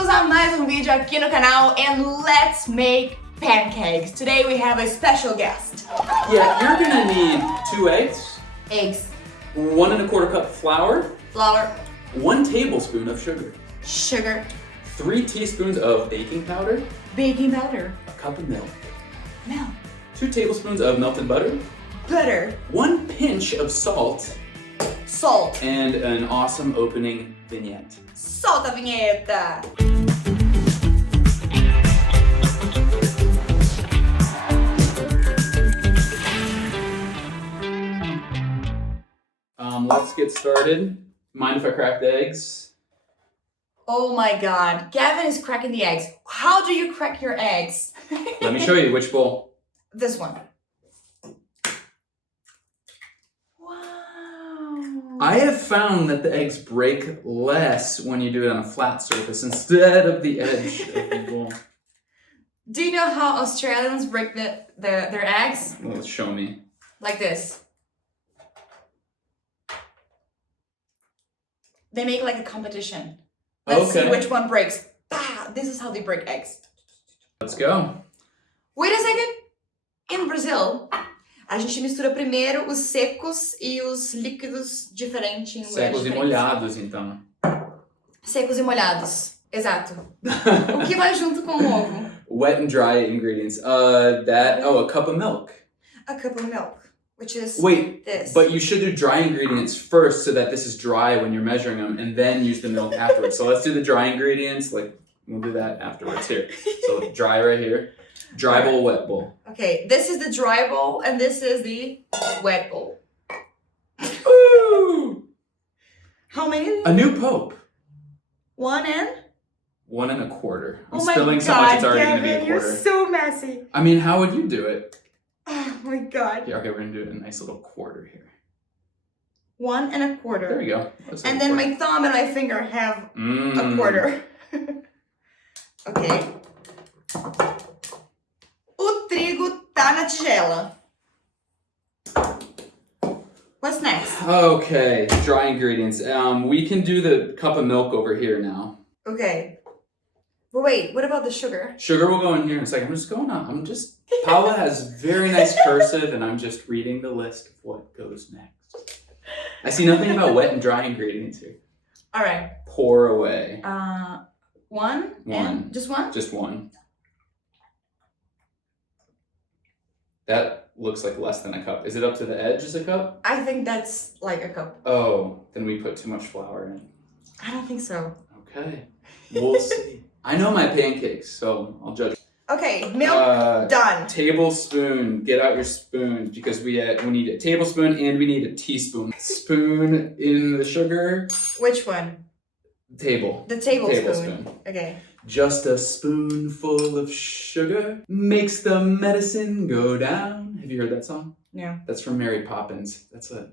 Bem-vindos a mais um vídeo aqui no canal and let's make pancakes. Today we have a special guest. Yeah, you're gonna need 2 eggs. Eggs. 1 1/4 cup flour. Flour. 1 tablespoon of sugar. Sugar. 3 teaspoons of baking powder. Baking powder. A cup of milk. Milk. 2 tablespoons of melted butter. Butter. 1 pinch of salt. Salt. And an awesome opening vignette. Solta a vinheta. Let's get started. Mind if I crack the eggs? Oh my god, Gavin is cracking the eggs. How do you crack your eggs? Let me show you which bowl. This one. Wow. I have found that the eggs break less when you do it on a flat surface instead of the edge of the bowl. Do you know how Australians break their eggs? Well, show me. Like this. They make like a competition. Let's see which one breaks. Ah, this is how they break eggs. Let's go. Wait a second. In Brazil, a gente mistura primeiro os secos e os líquidos diferentes em lugares Secos e diferentes. molhados, então. Secos e molhados. Exato. O que vai junto com o ovo? Wet and dry ingredients. A cup of milk. A cup of milk, which is Wait, this. but you should do dry ingredients first so that this is dry when you're measuring them, and then use the milk afterwards. So let's do the dry ingredients. We'll do that afterwards here. So dry right here. Dry bowl, wet bowl. Okay, this is the dry bowl and this is the wet bowl. Ooh! How many? A new pope. 1 and? 1 1/4. I'm Oh my spilling god, so much it's already Gavin, gonna be a you're quarter. so messy. I mean, how would you do it? Oh my god. Yeah, okay, we're gonna do a nice little quarter here. 1 1/4. There we go. And then my thumb and my finger have a quarter. Okay. O trigo tá na tigela. What's next? Okay, dry ingredients. We can do the cup of milk over here now. Okay. But wait, what about the sugar? Sugar will go in here in a second. I'm just going on. Paula has very nice cursive, and I'm just reading the list of what goes next. I see nothing about wet and dry ingredients here. All right. Pour away. One. And just one? Just 1. That looks like less than a cup. Is it up to the edge as a cup? I think that's like a cup. Oh, then we put too much flour in. I don't think so. Okay, we'll see. I know my pancakes, so I'll judge. Okay, milk done. Tablespoon. Get out your spoon because we need a tablespoon and we need a teaspoon. Spoon in the sugar. Which one? Table. The tablespoon. Okay. Just a spoonful of sugar makes the medicine go down. Have you heard that song? No. That's from Mary Poppins. That's an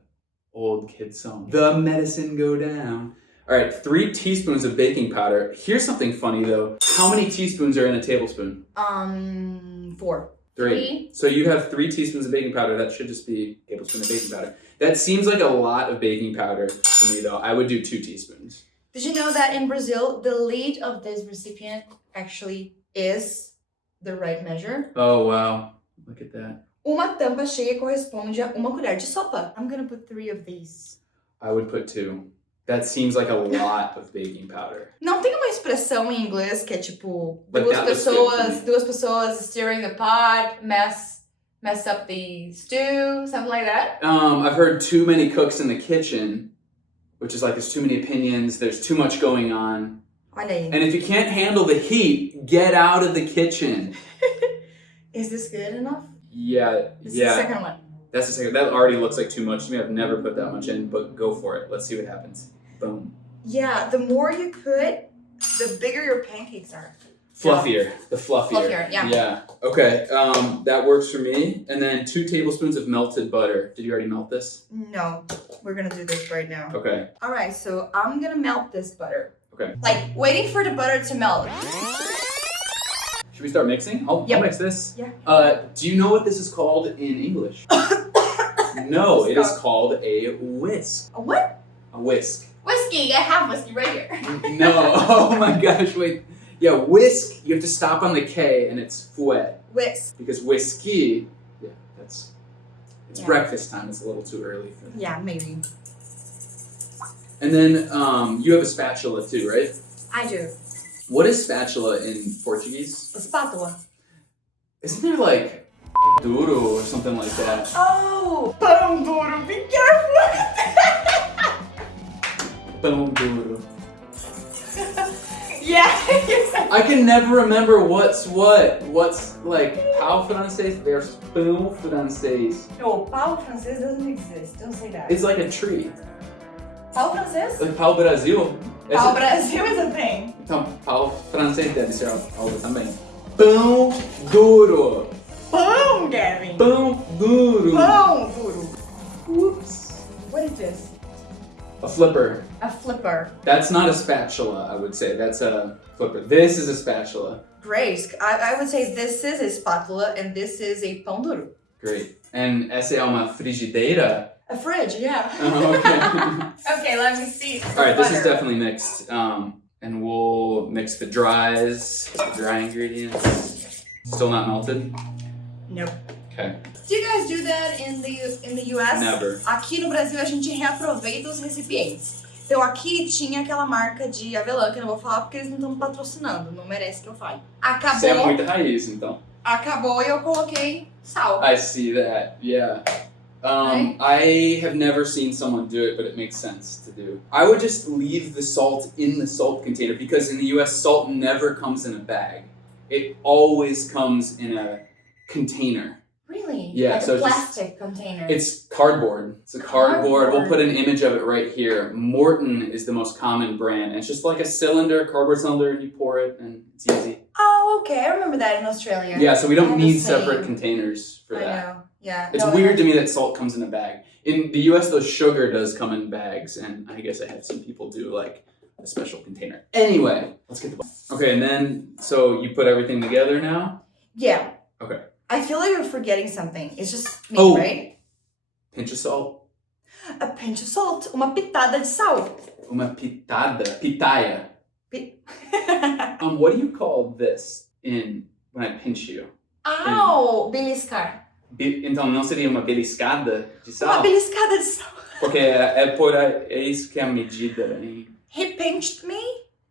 old kid song. The medicine go down. All right, 3 teaspoons of baking powder. Here's something funny though. How many teaspoons are in a tablespoon? 4. 3. So you have 3 teaspoons of baking powder. That should just be a tablespoon of baking powder. That seems like a lot of baking powder to me though. I would do 2 teaspoons. Did you know that in Brazil, the lid of this recipient actually is the right measure? Oh wow, look at that. Uma tampa cheia corresponde a uma colher de sopa. I'm gonna put 3 of these. I would put 2. That seems like a lot of baking powder. Não tem uma expressão em inglês que é tipo But duas pessoas stirring the pot, mess up the stew, something like that? I've heard too many cooks in the kitchen, which is like there's too many opinions, there's too much going on. Olha aí. And if you can't handle the heat, get out of the kitchen. Is this good enough? Yeah, This is the second one. That's the second. That already looks like too much to me. I've never put that much in, but go for it. Let's see what happens. Boom. Yeah, the more you put, the bigger your pancakes are. Fluffier. The fluffier. Fluffier, yeah. Yeah. Okay. That works for me. And then 2 tablespoons of melted butter. Did you already melt this? No, we're gonna do this right now. Okay. All right, so I'm gonna melt this butter. Okay. Like waiting for the butter to melt. Should we start mixing? I'll mix this. Yeah. Do you know what this is called in English? No, it is called a whisk. A what? A whisk. Whiskey. I have whiskey right here. No. Oh my gosh, wait. Yeah, whisk, you have to stop on the K and it's fouet. Whisk. Because whiskey, yeah, it's breakfast time. It's a little too early for that. Yeah, maybe. And then you have a spatula too, right? I do. What is spatula in Portuguese? Spátula. Isn't there like duro or something like that? Oh, pão duro. Be careful. Pão duro. Yeah. I can never remember what's what. What's like pau francês versus pão francês. No, pau francês doesn't exist. Don't say that. It's like a tree. Pau francês? Like pau Brasil. Pau Brasil is a thing. Então, pau francês deve ser algo também. Pão duro. Pão, Gavin. Pão duro. Pão duro. Whoops. What is this? A flipper. A flipper. That's not a spatula, I would say. That's a flipper. This is a spatula. Great. I would say this is a spatula and this is a pão duro. Great. And essa é uma frigideira. A fridge, yeah. Oh, okay. Okay, let me see. All right, this is definitely mixed. And we'll mix the dry ingredients. Still not melted? Nope. Okay. Do you guys do that in the US? Never. Aqui no Brasil a gente reaproveita os recipientes. Então aqui tinha aquela marca de avelã, que eu não vou falar porque eles não estão me patrocinando, não merece que eu fale. Acabou. Você é muito raiz, então. Acabou e eu coloquei sal. I see that, yeah. I have never seen someone do it, but it makes sense to do. I would just leave the salt in the salt container because in the US, salt never comes in a bag. It always comes in a container. Really? Yeah, like so a plastic container. It's cardboard. It's a cardboard. We'll put an image of it right here. Morton is the most common brand. And it's just like a cylinder, cardboard cylinder, and you pour it, and it's easy. Oh, okay. I remember that in Australia. Yeah, so we don't need the same. separate containers for that. I know. Yeah. It's weird to me that salt comes in a bag. In the US, though, sugar does come in bags, and I guess I have some people do like a special container. Anyway, let's get the Okay, and then, so you put everything together now? Yeah. Okay. I feel like you're forgetting something. It's just me, right? Pinch of salt. A pinch of salt. Uma pitada de sal. Uma pitada. Pitaya. What do you call this when I pinch you? Ow! Beliscar. Então não seria uma beliscada de sal? Uma beliscada de sal. Porque é isso que é a medida. Hein? He pinched me.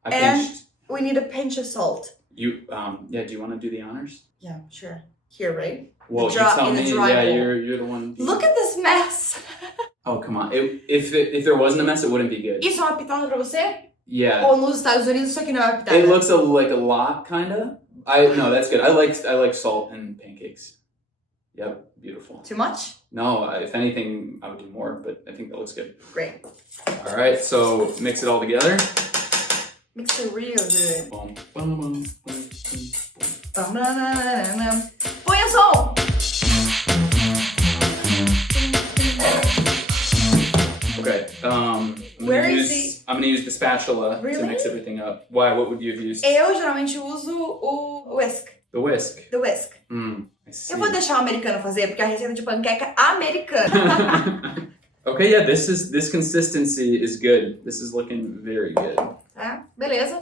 I and pinched. We need a pinch of salt. You, do you want to do the honors? Yeah, sure. Here, right? Well, you tell me. Yeah, you're the one. Look at this mess. Oh, come on. If there wasn't a mess, it wouldn't be good. Isso é uma pitada pra você? Yeah. Ou nos Estados Unidos isso aqui não é uma pitada? It looks like a lot, kinda. No, that's good. I like salt and pancakes. Yep, beautiful. Too much? No, if anything, I would do more, but I think that looks good. Great. All right, so mix it all together. Mix it real good. Põe o som! Okay, I'm gonna use the spatula to mix everything up. Why? What would you have used? Eu geralmente uso o whisk. The whisk. The whisk. I see. Eu vou deixar o americano fazer, porque a receita de panqueca americana. Okay, yeah, this consistency is good. This is looking very good. Tá, beleza.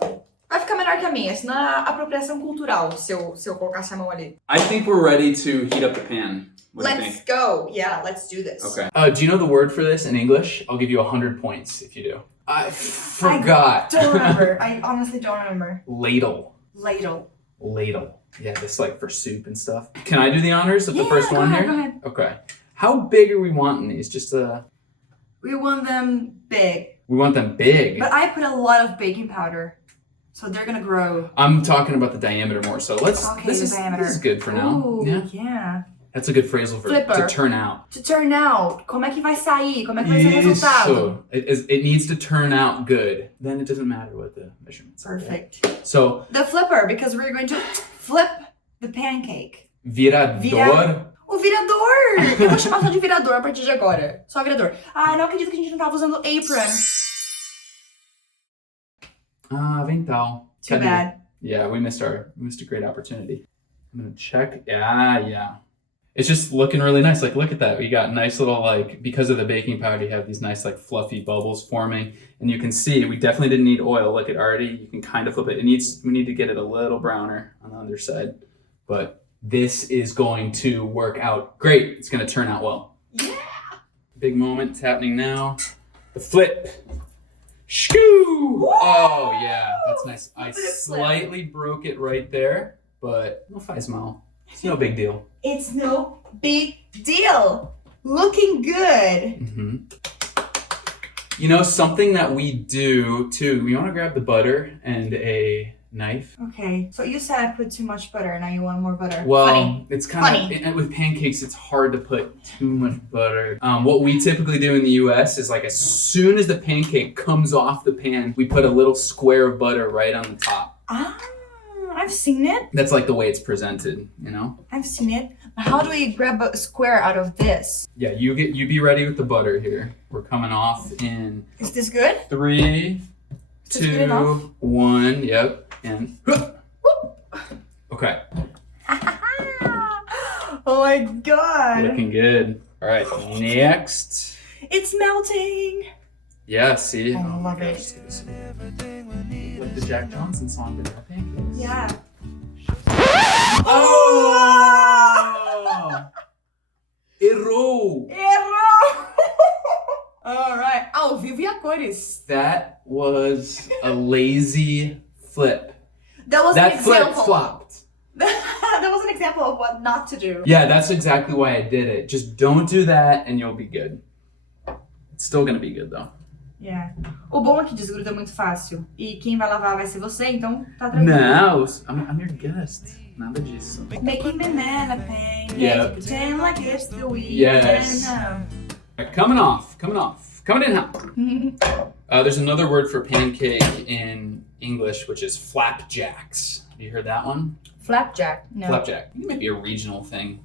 Vai ficar melhor que a minha, senão é apropriação cultural se eu colocasse a mão ali. I think we're ready to heat up the pan. What do you Let's think? go. Yeah, let's do this. Okay. Do you know the word for this in English? I'll give you 100 points if you do. I forgot. I don't remember. I honestly don't remember. Ladle. Ladle. Yeah, this like for soup and stuff. Can I do the honors of the first one here? Go ahead. Okay. How big are we wanting these? We want them big. We want them big. But I put a lot of baking powder, so they're gonna grow. I'm talking about the diameter more. So diameter. This is good for now. Ooh, yeah. That's a good phrasal verb. To turn out. To turn out. Como é que vai sair? Como é que vai ser o resultado? It needs to turn out good. Then it doesn't matter what the measurements are. Perfect. So the flipper, because we're going to flip the pancake. Virador. O virador! Eu vou chamar só de virador a partir de agora. Só virador. Ah, não acredito que a gente não tava usando apron. Avental. Too bad. Yeah, we missed a great opportunity. I'm gonna check. Yeah. It's just looking really nice. Like, look at that. We got nice little, like, because of the baking powder, you have these nice, like, fluffy bubbles forming. And you can see, we definitely didn't need oil. Look, it already, you can kind of flip it. We need to get it a little browner on the underside. But this is going to work out great. It's going to turn out well. Yeah. Big moment. It's happening now. The flip. Shoo! Oh, yeah. That's nice. I slightly broke it right there, but no faz mal. It's no big deal. It's no big deal. Looking good. Mm-hmm. You know, something that we do too, we want to grab the butter and a knife. Okay, so you said I put too much butter, now you want more butter. Well, Funny. it's kind of, with pancakes, it's hard to put too much butter. What we typically do in the US is, like, as soon as the pancake comes off the pan, we put a little square of butter right on the top. Ah, I've seen it. That's like the way it's presented, you know? I've seen it. But how do we grab a square out of this? Yeah, you be ready with the butter here. We're coming off in... Is this good? 3, 2, 1, yep, and... Okay. Oh my god. Looking good. All right, next. It's melting. Yeah, see? I love it. Like the Jack Johnson song, but they're pancakes. Yeah. Oh! Errou! All right. Ao vivo e a cores. That was a lazy flip. That was an example. Flip flopped. That was an example of what not to do. Yeah, that's exactly why I did it. Just don't do that and you'll be good. It's still gonna be good though. Yeah. O bom é que desgruda muito fácil. E quem vai lavar vai ser você, então tá tranquilo. Não, I'm your guest. Nada disso. Making banana pancakes, Yeah. pretend like it's the weekend. Yes. Coming in hot. There's another word for pancake in English, which is flapjacks. Have you heard that one? Flapjack. No. Flapjack. It might be a regional thing.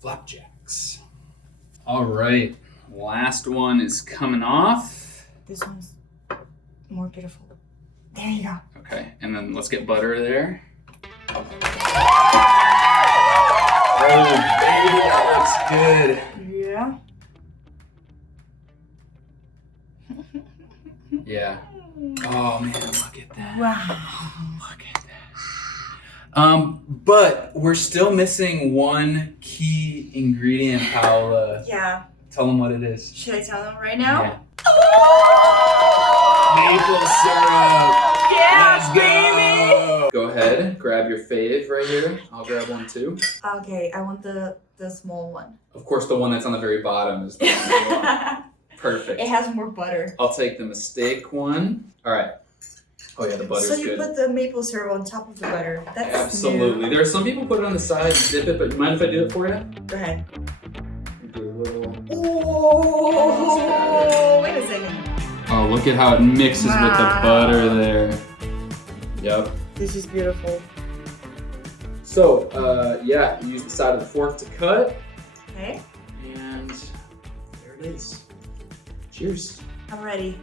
Flapjacks. All right. Last one is coming off. This one's more beautiful. There you go. Okay, and then let's get butter there. Oh, baby, that looks good. Yeah. Yeah. Oh man, look at that. Wow. Look at that. But we're still missing one key ingredient, Paula. Yeah. Tell them what it is. Should I tell them right now? Yeah. Maple syrup. Yeah, Let's go. Go ahead, grab your fave right here. I'll grab one too. Okay, I want the small one. Of course, the one that's on the very bottom is the one you want. Perfect. It has more butter. I'll take the mistake one. All right. Oh yeah, the butter's So you good. put the maple syrup on top of the butter. That's Absolutely. new. There are some people put it on the side, dip it, but you mind if I do it for you? Go ahead. Do a little. Oh, wait a second. Oh, look at how it mixes with the butter there. Yep. This is beautiful. So, yeah, you use the side of the fork to cut, Okay, and there it is. Cheers. I'm ready.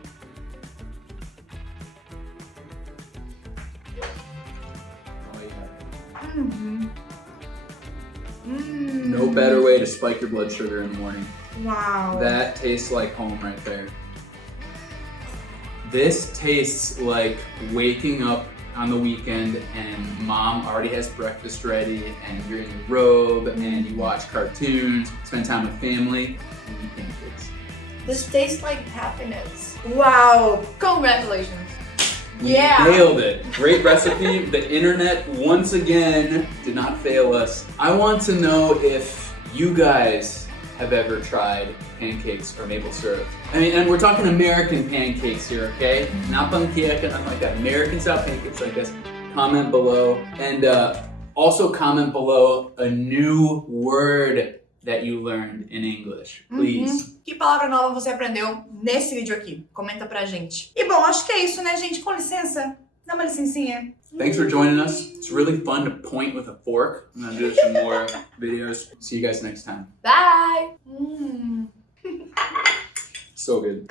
Oh, yeah. Mm-hmm. Mm. No better way to spike your blood sugar in the morning. Wow. That tastes like home right there. This tastes like waking up on the weekend and mom already has breakfast ready and you're in your robe and you watch cartoons, spend time with family, and eat pancakes. This tastes like happiness. Wow. Congratulations. Yeah. Nailed it. Great recipe. The internet, once again, did not fail us. I want to know if you guys have ever tried pancakes or maple syrup. I mean, and we're talking American pancakes here, okay? Not panquecas, nothing like that. American style pancakes like this. Comment below. And also comment below a new word that you learned in English, please. Que palavra nova você aprendeu nesse vídeo aqui? Comenta pra gente. E bom, acho que é isso, né, gente? Com licença. Dá uma licencinha. Thanks for joining us. It's really fun to point with a fork. I'm gonna do some more videos. See you guys next time. Bye. So good.